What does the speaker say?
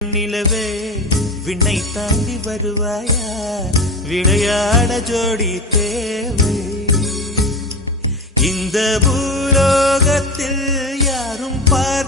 நிலவே விண்ணை தாண்டி வருவாயா, விளையாட ஜோடி தேவை. இந்த பூலோகத்தில் யாரும் பார்